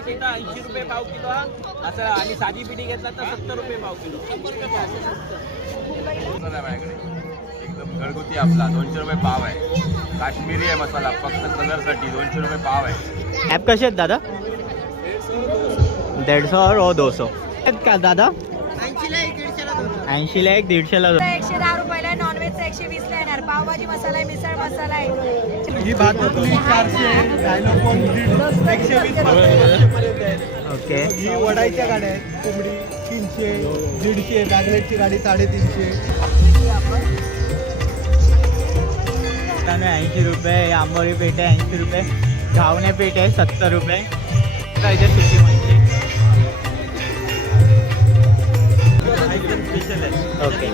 मसाल्याची तर ऐंशी रुपये पाव किलो हा. असं आणि साधी पिठी घेतला तर सत्तर रुपये पाव किलो. माझ्याकडे. एकदम घरगुती आपला. दोनशे रुपये पाव आहे. काश्मीरी आहे मसाला. फक्त कलरसाठी दोनशे रुपये पाव आहे. ॲप कसे आहेत दादा? दीडशे और दो सौ का दादा? ऐंशीला एक दीडशेला एकशे दहा रुपयाला नॉनव्हेजचा एकशे वीसला येणार. पावभाजी मसाला आहे मिसळ मसाला आहे. ही भातुकली चारशे डायनोकोन एकशे वीस पर्यंत आहे ओके. ही वडाईच्या गाड्या आहेत. कोंबडी तीनशे दीडशे बॅगलेटची गाडी साडेतीनशे. ऐंशी रुपये आंबोळी पेठ आहे ऐंशी रुपये घावणे पेठ आहे सत्तर रुपये. इथे सुकी म्हणजे. एकदम स्पेशल आहे ओके.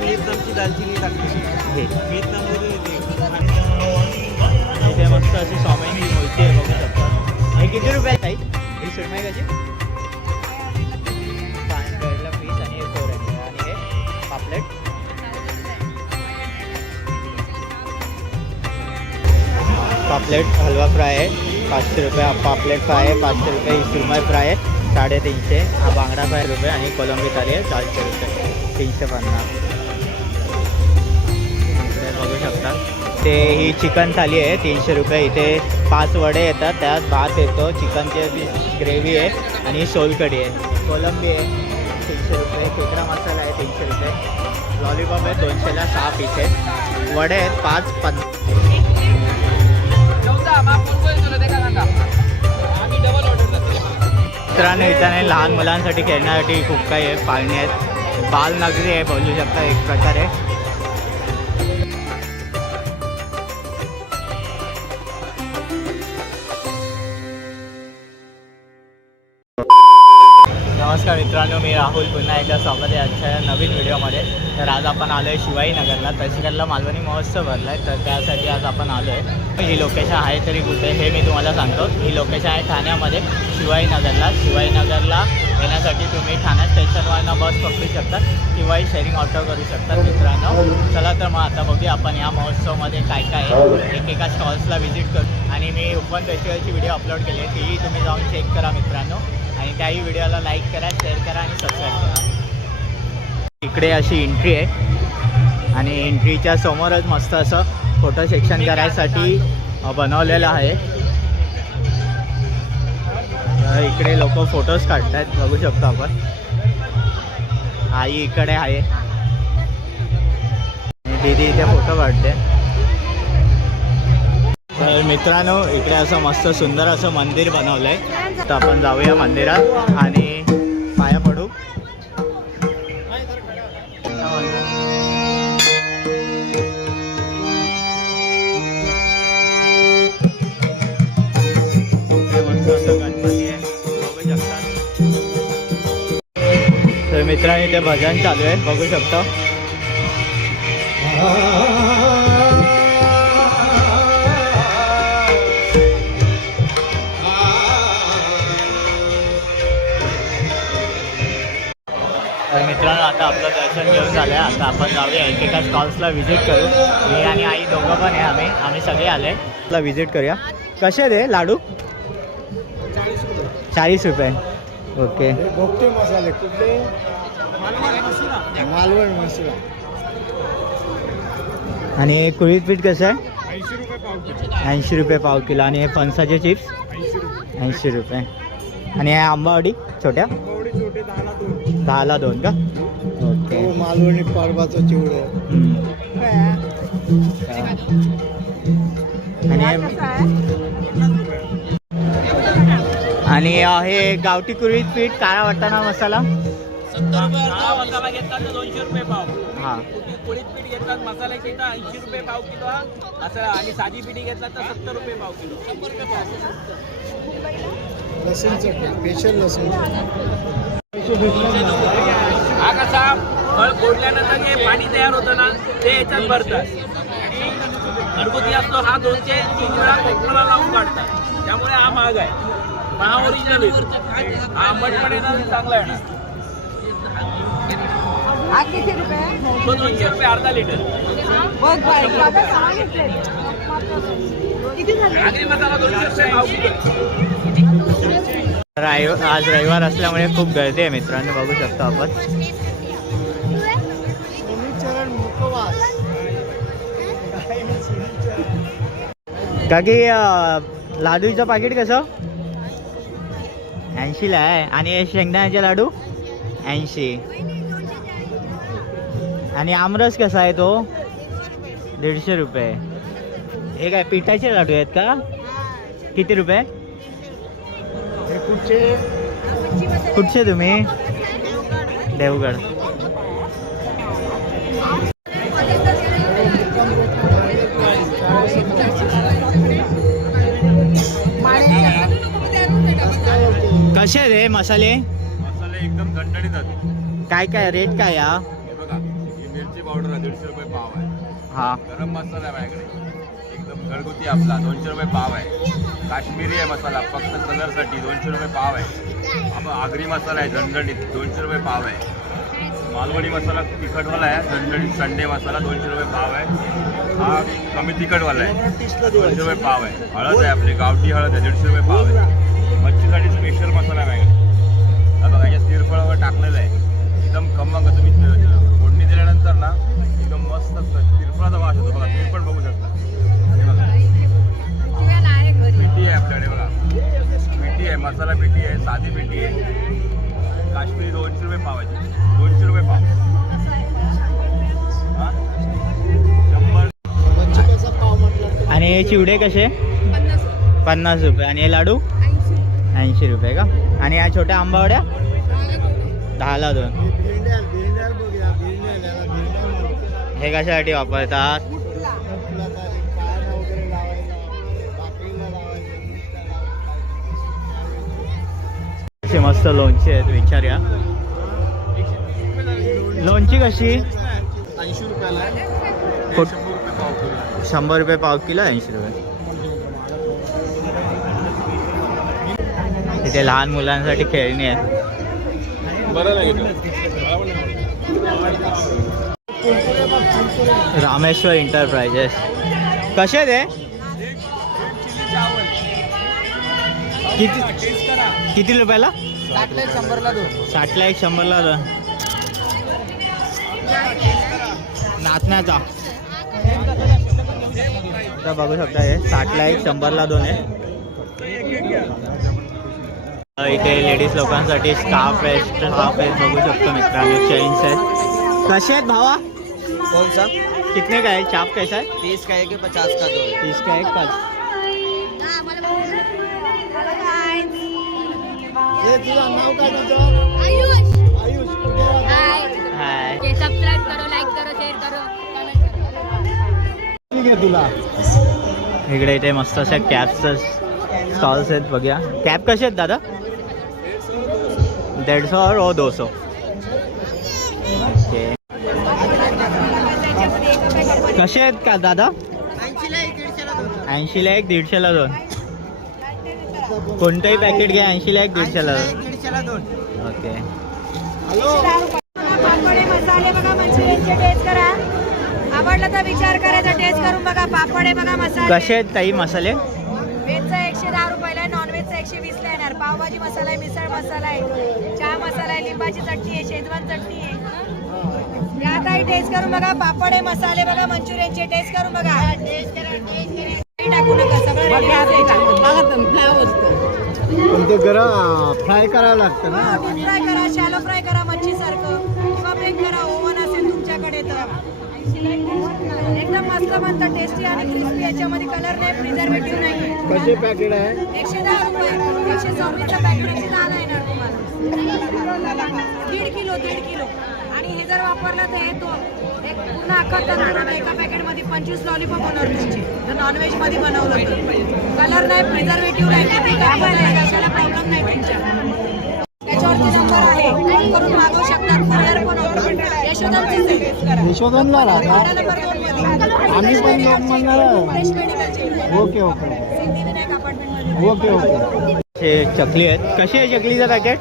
दालचिनी टाकली व्हिएतनाममध्ये येते इथे मस्त अशी स्वामींची मूर्ती आहे बघू शकता हे किती रुपये ताई ही सुरमई कशी पाच पीस आणि फोर आणि हे पापलेट. पापलेट हलवा फ्राय आहे. पाचशे रुपये पापलेट फ्राय आहे. पाचशे रुपये ही सुरमई फ्राय आहे. साडेतीनशे. हा बांगडा फ्राय रुपये आणि कोलंबी थाली आहे. चारशे रुपये. तीनशे पन्नास. ते ही चिकन थाली आहे तीनशे रुपये इथे पाच वडे येतात त्यात भात येतो चिकनचे ग्रेव्ही आहे आणि सोलकढी आहे. कोलंबी आहे तीनशे रुपये खेकडा मसाला आहे तीनशे रुपये. लॉलीपॉप आहे दोनशेला सहा पीस आहे वडे आहेत पाच पन मित्रांनो इथं लहान मुलांसाठी खेळण्यासाठी खूप काही आहे पाळणे आहेत. बालनगरी आहे बोलू शकता एक प्रकारे. मित्रांनो मी राहुल पुन्हा एकदा स्वागत आहे आजच्या या नवीन व्हिडिओमध्ये. तर आज आपण आलो आहे शिवाईनगरला तहसीलला मालवणी महोत्सव भरला आहे तर त्यासाठी आज आपण आलो आहे ही लोकेशन आहे तरी कुठे हे मी तुम्हाला सांगतो. ही लोकेशन आहे ठाण्यामध्ये शिवाईनगरला शिवाईनगरला येण्यासाठी तुम्ही ठाणे स्टेशनवरनं बस पकडू शकता किंवा शेअरिंग ऑटो करू शकता मित्रांनो. चला तर मग आता बघूया आपण या महोत्सवमध्ये काय काय आहे. एकेका स्टॉल्सला व्हिजिट करू. आणि मी ओपन फेस्टिवलची व्हिडिओ अपलोड केली आहे तीही तुम्ही जाऊन चेक करा मित्रांनो. आणि त्याही व्हिडिओला लाईक करा शेअर करा आणि सबस्क्राईब करा. इकडे अशी एंट्री आहे. आणि एंट्रीच्या समोरच मस्त असं फोटो सेक्शन करायसाठी बनवलेलं आहे. इकडे लोक फोटोज काढतायत बघू शकतो आपण. आई इकडे आहे. दीदी इथे फोटो काढते. तर मित्रांनो इकडे असं मस्त सुंदर असं मंदिर बनवलं आहे तर आपण जाऊया मंदिरात आणि पाया पडू. बघू तर मित्रांनो इथे भजन चालू आहे. बघू शकतो. दर्शन घेऊन झालं. आता आपण जाऊया एकेका स्टॉल्सला व्हिजिट करू. मी आणि आई दोघं पण आहे आम्ही आम्ही सगळे आले. ला व्हिजिट करूया. कसे दे लाडू? चाळीस रुपये. ओके भोगटे मसाले कुठले? मालवण मसाला आणि कुळीत पीठ कसं आहे? ऐंशी रुपये पाव किलो. ऐंशी रुपये पाव किलो. आणि हे फणसाचे चिप्स ऐंशी रुपये. आणि आंबावडी छोट्या? दहाला दोन का? मालवणी परवाचं चिवडं. आणि हे गावठी कुळीत पीठ काळा वाटाणा मसाला सत्तर रुपये काळा मसाला घेतला तर दोनशे रुपये पाव हां कुठे कोळीत पीठ घेतलात मसाल्याची तर ऐंशी रुपये पाव किलो हा. असं आणि साधी पिठी घेतला तर सत्तर रुपये पाव किलो शंभर रुपये पाव लसूण चटणी स्पेशल लसूण हा कसा फळ फोडल्यानंतर जे पाणी तयार होतं ना ते याच्यात भरतात. आणि घरगुती असतो हा दोनशे तीन वेळा कोकणाला लावून काढतात. त्यामुळे हा महाग आहे. पण हा ओरिजिनल हा आंबटपणे ना चांगला येणार. हा किती रुपये? तो दोनशे रुपये अर्धा लिटर. बघ आगरी मसाला दोनशे रुपये किलो आज रविवार असल्यामुळे खूप गर्दी आहे मित्रांनो बघू शकतो आपण. काकी लाडूचं पाकिट कसं? ऐंशीला आहे. आणि हे शेंगदाण्याचे लाडू? ऐंशी. आणि आमरस कसा आहे तो? दीडशे रुपये. हे काय पिठाचे लाडू आहेत का? किती रुपये? हे कुठचे? कुठचे तुम्ही? देवगड. कसे आहेत हे मसाले? मसाले एकदम दणदणीत आहेत. काय काय रेट काय या हे? बघा ही मिरची पावडर आहे दीडशे रुपये पाव आहे. हा. गरम मसाला आहे माझ्याकडे. एकदम घरगुती आपला दोनशे रुपये पाव आहे. काश्मीरी आहे मसाला फक्त कलरसाठी दोनशे रुपये पाव आहे. आपण आगरी मसाला आहे झणझणीत दोनशे रुपये पाव आहे. मालवणी मसाला तिखटवाला आहे झणझणीत संडे मसाला दोनशे रुपये पाव आहे. हा कमी तिखटवाला आहे दोनशे रुपये पाव आहे. हळद आहे आपली गावठी हळद आहे दीडशे रुपये पाव आहे. मच्छीसाठी स्पेशल मसाला हा बघा याच्यात तिरफळावर टाकलेलं आहे. एकदम खमंग तुम्ही ते- फोडणी दिल्यानंतर ना एकदम मस्त तिरफळाचा वास होतो बघा पण बघू शकता. हे बघा. पिठी आहे आपल्याकडे बघा. पिठी आहे मसाला पिठी आहे साधी पिठी आहे. काश्मीरी दोनशे रुपये पाव आहे. दोनशे रुपये पाव. हा? शंभर. आणि हे चिवडे कसे? पन्नास रुपये. आणि हे लाडू? ऐंशी रुपये का? आणि या छोट्या आंबावड्या? दहाला दोन. हे कशासाठी वापरतात? असे मस्त लोणचे आहेत विचारूया. लोणची कशी? ऐंशी रुपयाला. शंभर रुपये पाव किलो ऐंशी रुपये. इथे लहान मुलांसाठी खेळणी आहे रामेश्वर इंटरप्राइजेस कसे ते किती किती रुपयाला? शंभरला दोन साठला एक शंभरला दोन. नाचण्याचा. बघू शकता हे साठला एक शंभरला दोन आहे. इथे लेडीज लोकांसाठी स्कार्फ आहे स्कार्फ आहे बघू शकतो मित्रांनो. चेन्स आहेत. कसे आहेत भावा? कौन सा कितने का है चाप कैसा है तीस का एक पचास का दो तीस का एक पाच. हे तुझं नाव काय तुझं? आयुष. आयुष कुठे राहतो? हाय सबस्क्राईब करो लाईक करो शेअर करो कमेंट करो. ठीक आहे तुला. इकडे इथे मस्त अशा कॅपचं स्टॉल्स आहेत बघूया. कॅप कसे आहेत दादा? दीड सौ और वो दो सौ ओके कसे आहेत का दादा? ऐंशीला एक दीडशेला दोन. कोणतंही पॅकेट घ्या ऐंशीला एक दीडशेला दोन. ओके पापडे मसाले बघा मंचुरियनचे टेस्ट करा. आवडलं तर विचार करायचा टेस्ट करून बघा. पापडे बघा मसाले. कसे आहेत ताई मसाले? एकशे दहा रुपयाला व्हेजचा एकशे वीसला येणार. पावभाजी मसाला आहे मिसळ मसाला आहे चहा मसाला आहे लिंबाची चटणी आहे शेजवान चटणी आहे. या काही टेस्ट करून बघा पापड आहे मसाले बघा मंचुरियनचे टेस्ट करून बघा. टाकू नका सगळं ते फ्राय करावं लागतं ना. डीप फ्राय करा शॅलो फ्राय करा मच्छी सारखं किंवा बेक करा ओव्हन असेल तुमच्याकडे तर. एकदम मस्त बनतं टेस्टी आणि क्रिस्पी याच्यामध्ये कलर नाही प्रिझर्वेटिव्ह नाही. कसे पॅकेट आहे? एकशे दहा रुपये एकशे सव्वीसचा पॅकेट एकशे दहाला येणार तुम्हाला. दीड किलो दीड किलो. आणि हे जर वापरलं तर हे तो एक पूर्ण अख्खा तंदूर एका पॅकेटमध्ये पंचवीस लॉलीपॉप होणार तुमचे. जर नॉनव्हेजमध्ये बनवलं तर. कलर नाही प्रिझर्वेटिव्ह नाही. किती यशोधनला राहता नंबर दोन मध्ये आम्ही पण लोक म्हणणार आहे. फ्रेश मेडिकलचे ओके ओके. Okay okay. हे चकली आहेत. कशी आहे चकलीचं पॅकेट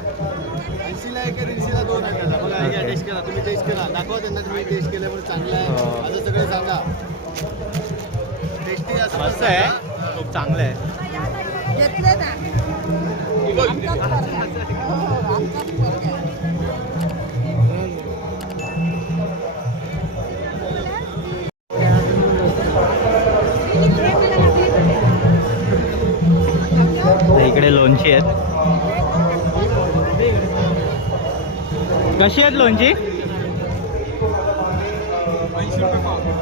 ऐंशीला एक ऐंशीला दोन आहे. लोणची आहेत? कशी आहेत लोणची?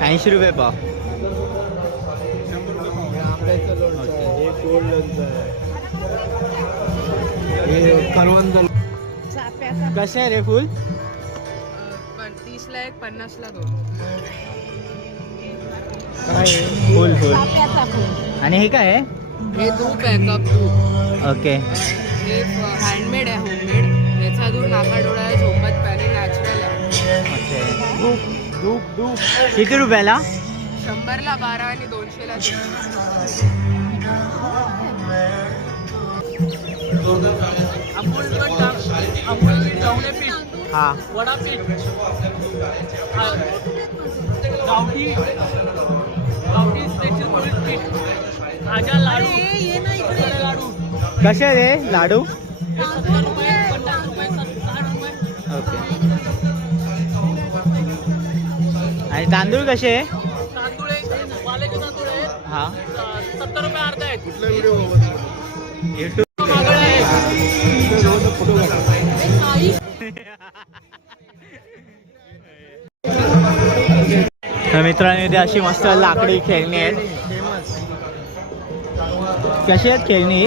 ऐंशी रुपये पाव. कसे आहे रे फुल? तीसला एक पन्नासला दोन? फुल फुल. आणि हे काय आहे? हे धूप आहे कप धूप ओके. हे हँडमेड आहे होममेड याचा दूध नाका डोळा झोपत पॅने नॅचरल आहे. ओके. धूप धूप धूप. किती रुपयाला? शंभरला बारा आणि दोनशेला अमूल अमूल गवणे पीठ. हा. वडा पीठ. गावठी गावठी स्पेशल पीठ. भाज्या कसे आहे रे? लाडू? ओके. आणि तांदूळ कसे हा. मित्रांनो इथे अशी मस्त लाकडी खेळणी आहेत. कशी आहेत खेळणी?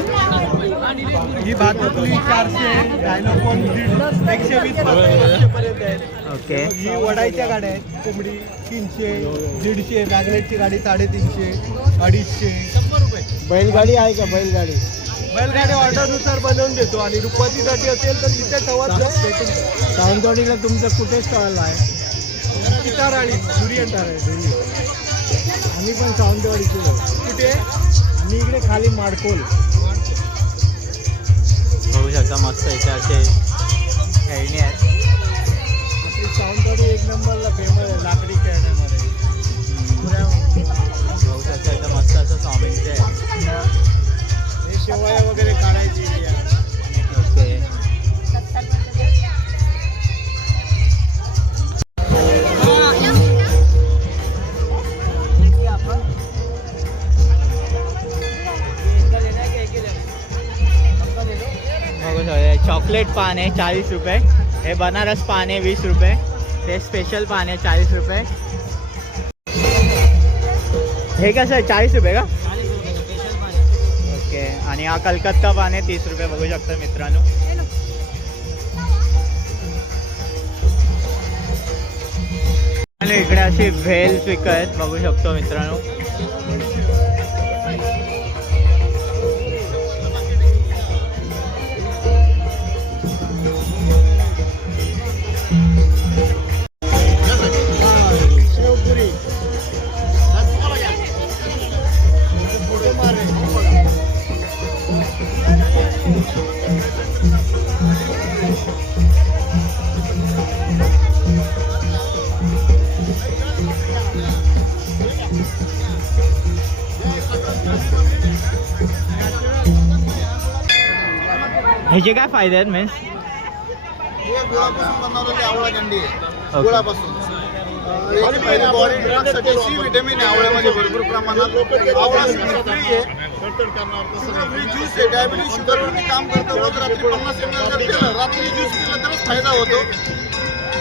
ही भातुकली चारशे डायनोफोन दीड एकशे वीसपासून पर्यंत आहेत ओके. ही वडाईच्या गाड्या आहेत. कोंबडी तीनशे दीडशे बॅगलेटची गाडी साडेतीनशे अडीचशे. शंभर रुपये बैलगाडी आहे का बैलगाडी? बैलगाडी ऑर्डरनुसार बनवून देतो आणि रुपवतीसाठी असेल तर तिथे तवाच सावंतवाडीला तुमचं कुठे स्टॉल आहे? किताराळी दुरियंटार आहे दुरी आम्ही पण सावंतवाडीचे. कुठे? आम्ही इकडे खाली माडकोल. बघू शकता. मस्त इथे असे खेळणी आहेत. आपली सावंतवाडी एक नंबरला फेमस आहे लाकडी खेळण्यामध्ये. बघू शकता. इथं मस्त असं स्वामींचे आहे हे शेवया वगैरे काढायची आहे. ओके. चॉकलेट पान आहे चाळीस रुपये हे बनारस पान आहे वीस रुपये ते स्पेशल पान आहे चाळीस रुपये. हे कसं आहे चाळीस रुपये का? ओके आणि हा कलकत्ता पान आहे तीस रुपये बघू शकता मित्रांनो. आणि इकडे अशी भेल पिकं बघू शकतो मित्रांनो. ह्याचे काय फायदे आहेत मीन्स हे गुळापासून बनवलेली आवळा candy आहे. गुळापासून. आवळ्यामध्ये भरपूर प्रमाणात. आवळा फ्री आहे. फ्री ज्यूस आहे. डायबिटीज शुगरवरती काम करतं रोज रात्री पन्नास एम जर पिलं रात्री ज्यूस पिलं तरच फायदा होतो.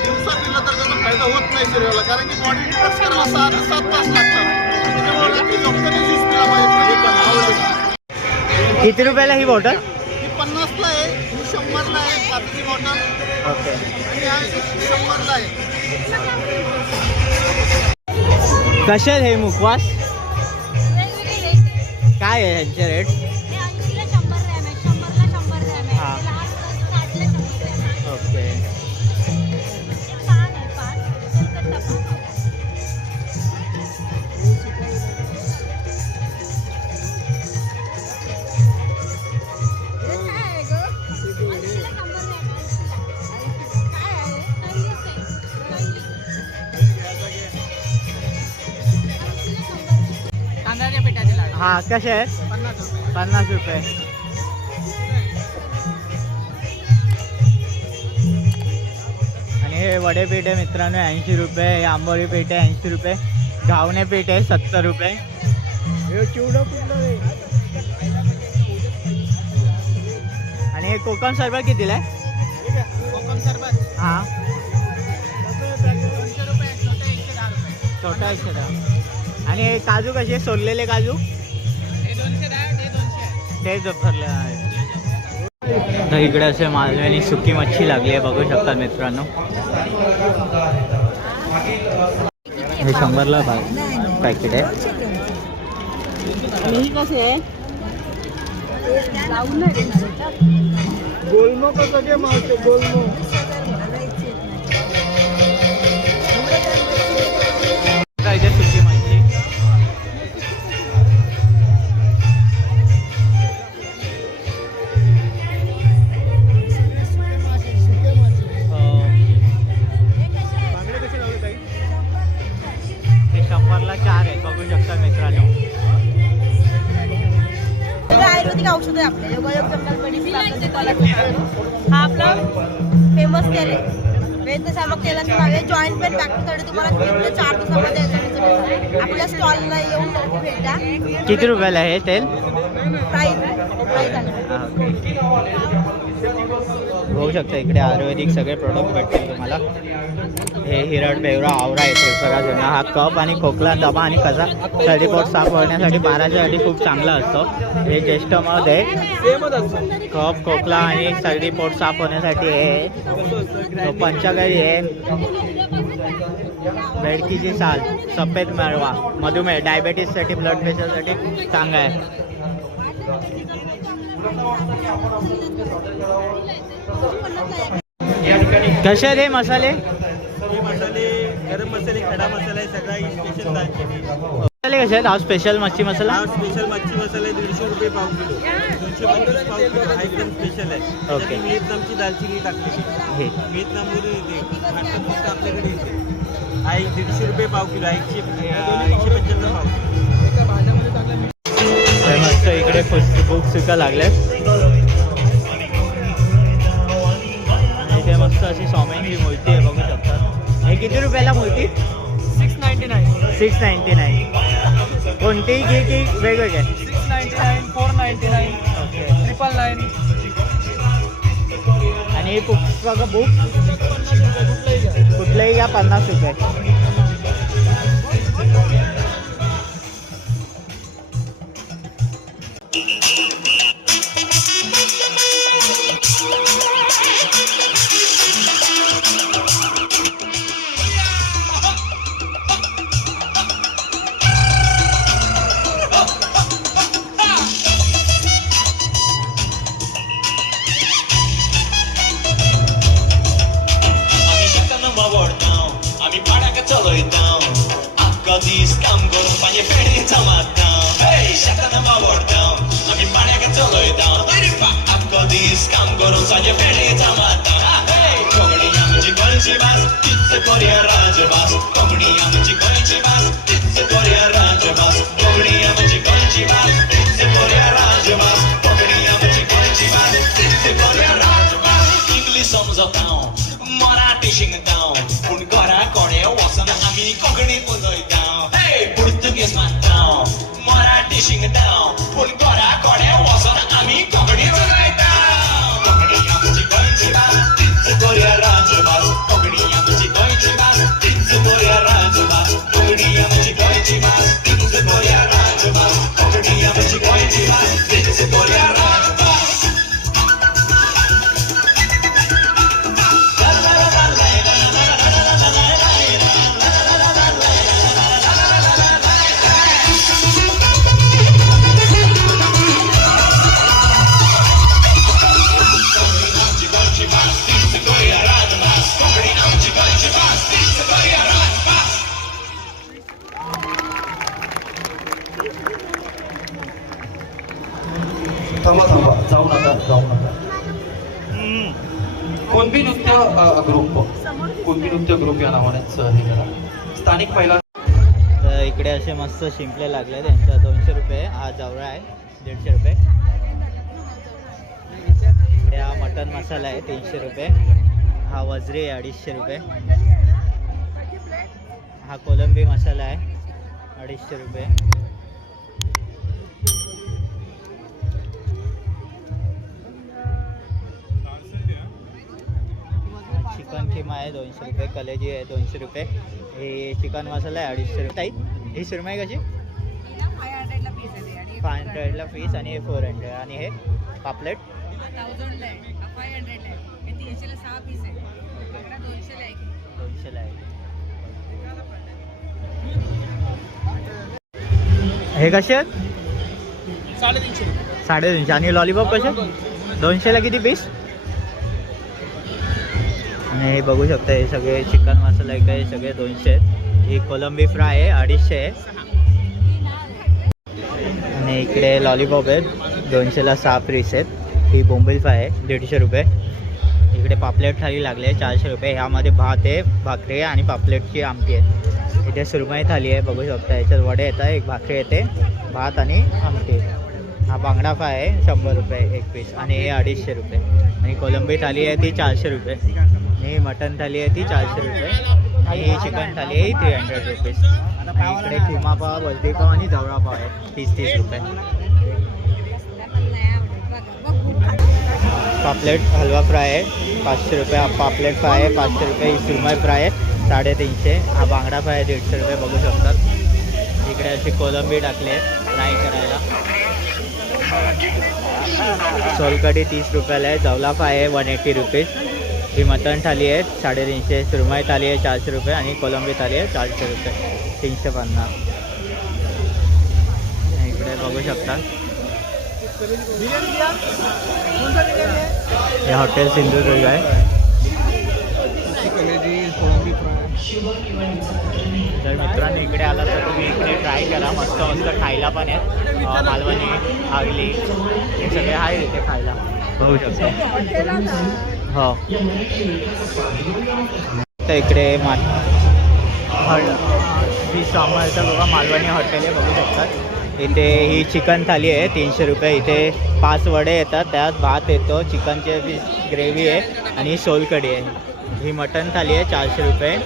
दिवसा पिलं तर त्याचा फायदा होत नाही शरीराला कारण की बॉडी डिटॉक्स करायला सहा ते सात तास लागतात. त्याच्यामुळे रात्री झोपताना ज्यूस पिला पाहिजे. आवळ्याचा. किती रुपयाला ही बॉटल पन्नासला आहे ही शंभरला आहे काचेची बॉटल ओके. आणि हा शंभरला आहे. कसे हे मुखवास? काय आहे ह्यांचे रेट हां कसे आहेत? पन्नास रुपये. आणि हे वडे पेठे मित्रांनो ऐंशी रुपये. आंबोळी पेठे ऐंशी रुपये. घावणे पेठ आहे सत्तर रुपये. आणि हे कोकम सरबत कितीला आहे? कोकम सरबत. हां. छोटा आणि काजू कसे सोललेले काजू? ते भरले आहे. तर इकडे असे मालवणी सुकी मच्छी लागली आहे बघू शकता मित्रांनो. हे शंभरला पॅकेट आहे. गोलमो कसं घे मावशे गोलमो? इथे औषध आहे आपले. योगायोग मेडिसिन हा आपला फेमस तेल आहे वेद सामक तेलाचं नाव आहे. जॉईंट पेन बॅकसाठी तुम्हाला तीन ते चार दिवसामध्ये मिळणार. आपल्या स्टॉलला येऊन भेटा किती रुपयाला आहे तेल? प्राईज हा. बघू शकता इकडे आयुर्वेदिक सगळे प्रोडक्ट भेटतील तुम्हाला. हे हिरड बेवरा आवरा येते सगळा हा कप आणि खोकला दमा आणि कसा सर्दीपोट साफ होण्यासाठी बाराच्यासाठी खूप चांगला असतो. हे ज्येष्ठ मध आहे. खोकला आणि सर्दी पोट साफ होण्यासाठी हे पंचगरी आहे. बेडकीची साल सफेद मळवा मधुमेह डायबेटीससाठी ब्लड प्रेशरसाठी चांगला आहे. कसे रे मसाले? हे मसाले गरम मसाले खडा मसाला आहे सगळा स्पेशल मसाले कसे आहेत? हा स्पेशल मच्छी मसाला? हा स्पेशल मच्छी मसाला आहे दीडशे रुपये पाव किलो. दोनशे पन्नास पाव किलो. हा एकदम स्पेशल आहे. ओके. त्याच्यात व्हिएतनामची दालचिनी टाकलेली हे. व्हिएतनाममधून येते. फक्त आपल्याकडे येते. हा एक दीडशे रुपये पाव किलो हा एकशे एकशे पंच्याण्णव पाव किलो. मस्त इकडे बुक सुद्धा लागले इथे मस्त अशी मूर्ती आहे शकता हे किती रुपयाला मूर्ती six ninety nine six ninety nine कोणतीही घे की वेगवेगळे six ninety nine four ninety nine okay triple nine आणि हे पुस्तक बुक कुठलंही घ्या पन्नास रुपये. वावरताव आम्ही पाड्याक चलयताव आख्खो दीस काम करून पाहिजे फेणी जमाताव हे शेतानं वावरताव आम्ही पाड्याक चलयताव अरे बा आख्खो दीस काम करून पाहिजे फेणी जमाताव हे ah, कोंकणी आमची गोंयची भास तीच कोरिया राजभास कोंकणी आमची गोंयची भास तीच कोरिया राजभास कोंकणी आमची गोंयची भास तीच कोरिया राजभास कोंकणी आमची गोंयची भास तीच कोरिया राजभास इंग्लिश समजताव मराठी शिंगताव. पूण घरा शिंपले लागले त्यांचा दोनशे रुपये हा जवळा आहे. दीडशे रुपये. इकडे हा मटन मसाला आहे तीनशे रुपये. हा वजरी आहे अडीचशे रुपये. हा कोलंबी मसाला आहे अडीचशे रुपये. चिकन किमा आहे दोनशे रुपये. कलेजी आहे दोनशे रुपये. हे चिकन मसाला आहे अडीचशे रुपये. ही सुरमई कशी फाय हंड्रेडला पीस आहे आणि फाय हंड्रेडला फीस आणि हे फोर हंड्रेड आणि हे पापलेट? थाउजंडला आहे. हा फाय हंड्रेडला आहे. हे तीनशेला सहा पीस आहे. इकडे दोनशेला आहे दोनशेला आहे. हे कसे आहेत? साडेतीनशे. साडेतीनशे. आणि लॉलीपॉप कसे? दोनशेला किती पीस आणि हे बघू शकता हे सगळे चिकन मसाला आहे काय सगळे दोनशे आहेत. ही कोलंबी फ्राय आहे अडीचशे. आणि इकडे लॉलीपॉप आहेत दोनशेला सहा पीस आहेत. ही बोंबील फ्राय आहे दीडशे रुपये. इकडे पापलेट थाली लागली आहे चारशे रुपये. ह्यामध्ये भात आहे भाकरी आहे आणि पापलेटची आमटी आहे. इथे सुरमई थाली आहे बघू शकता याच्यात वडे येतात एक भाकरी येते भात आणि आमटी. हा बांगडा फ्राय आहे शंभर रुपये एक पीस आणि हे अडीचशे रुपये. आणि कोलंबी थाली आहे ती चारशे रुपये. आणि मटन थाली आहे ती चारशे रुपये. ही चिकन थाली आहे थ्री हंड्रेड रुपीज आणि इकडे किमा पाव बलती पाव आणि जवळा पाव आहे तीस तीस रुपये. पापलेट हलवा फ्राय आहे पाचशे रुपये पापलेट फ्राय आहे पाचशे रुपये सुरमई फ्राय आहे साडेतीनशे. हा बांगडा फ्राय आहे दीडशे रुपये बघू शकतात इकडे अशी कोलंबी टाकली आहे फ्राय करायला. सोलकढी तीस रुपयाला आहे जवला फ्राय आहे वन एटी रुपीज ही मटण थाली आहे साडेतीनशे सुरमई थाली आहे चारशे रुपये आणि कोलंबी थाली आहे चारशे रुपये तीनशे पन्नास. इकडे बघू शकता. हे हॉटेल सिंधुदुर्ग आहे. तर मित्रांनो इकडे आला तर तुम्ही इकडे ट्राय करा. मस्त मस्त खायला पण आहेत. मालवणी आगली हे सगळे आहे इथे खायला. बघू शकतो. हो. तर इकडे माल हळ ही समर्थ बघा मालवणी हॉटेल आहे बघू शकतात. इथे ही चिकन थाली आहे तीनशे रुपये. इथे पाच वडे येतात त्यात भात येतो चिकनचे ग्रेव्ही आहे आणि सोलकढी आहे. ही मटन थाली आहे चारशे रुपये.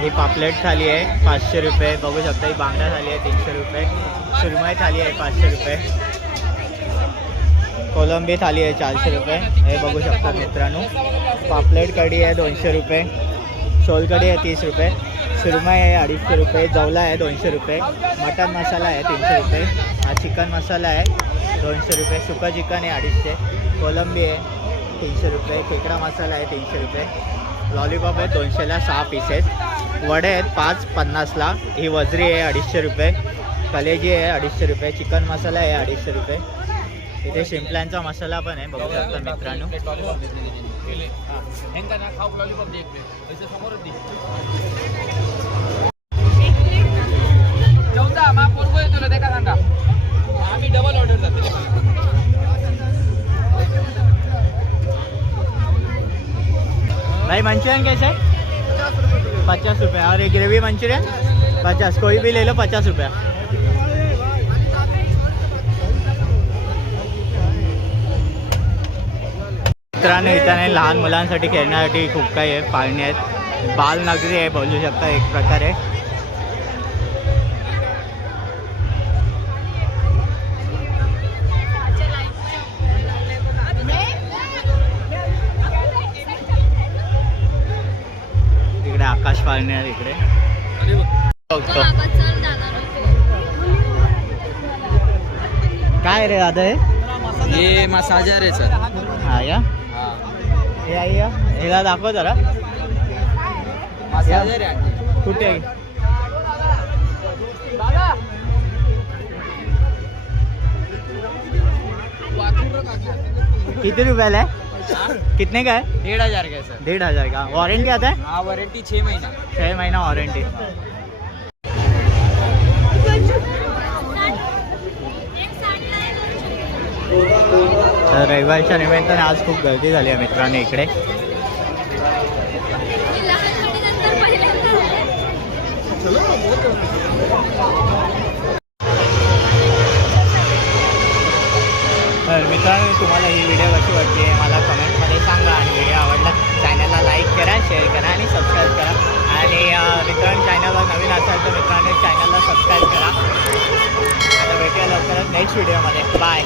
ही पापलेट थाली आहे पाचशे रुपये. बघू शकता ही बांगडा थाली आहे तीनशे रुपये. सुरमई थाली आहे पाचशे रुपये. कोलंबी थाली आहे चारशे रुपये. हे बघू शकता मित्रांनो. पापलेट कढी आहे दोनशे रुपये. सोलकढी आहे तीस रुपये. सुरमई आहे अडीचशे रुपये. जवला आहे दोनशे रुपये. मटन मसाला आहे तीनशे रुपये. हा चिकन मसाला आहे दोनशे रुपये. सुका चिकन आहे अडीचशे. कोलंबी आहे तीनशे रुपये. खेकडा मसाला आहे तीनशे रुपये. लॉलीपॉप आहे दोनशेला सहा पीसेस वडे आहेत पाच पन्नासला. ही वजरी आहे अडीचशे रुपये. कलेजी आहे अडीचशे रुपये. चिकन मसाला आहे अडीचशे रुपये. इथे शिंपल्यांचा मसाला पण आहे बघू शकता मित्रांनो. आम्ही डबल ऑर्डर जाते भाई मंचूरियन कैसे है? पचास रुपये. और एक ग्रेवी मंचूरियन पचास. कोई भी ले लो पचास रुपया. मित्रांनो इथं नाही लहान मुलांसाठी खेळण्यासाठी खूप काही आहे पाळणे आहेत. बालनगरी आहे बोलू शकता एक प्रकारे. इकडे आकाश पाळणे आहेत इकडे. काय रे दादा हे? हे मसाजर आहे सर. हा या. या. ह्याला दाखव जरा. आहे कुठे आहे? किती रुपयाला आहे? कितने का है डेढ़ हजार का सर डेढ़ हजार का? वारंटी आता है हाँ वारंटी छः महीना. छः महीना वारंटी तर रविवारच्या निमित्ताने आज खूप गर्दी झाली आहे मित्रांनो इकडे. तर मित्रांनो तुम्हाला ही व्हिडिओ कशी वाटते मला कमेंटमध्ये सांगा आणि व्हिडिओ आवडला चॅनलला लाईक करा शेअर करा आणि सबस्क्राईब करा. आणि मित्रांनो चॅनलवर नवीन असाल तर मित्रांनो चॅनलला सबस्क्राईब करा. आता भेटूया लवकरच नेक्स्ट व्हिडिओमध्ये बाय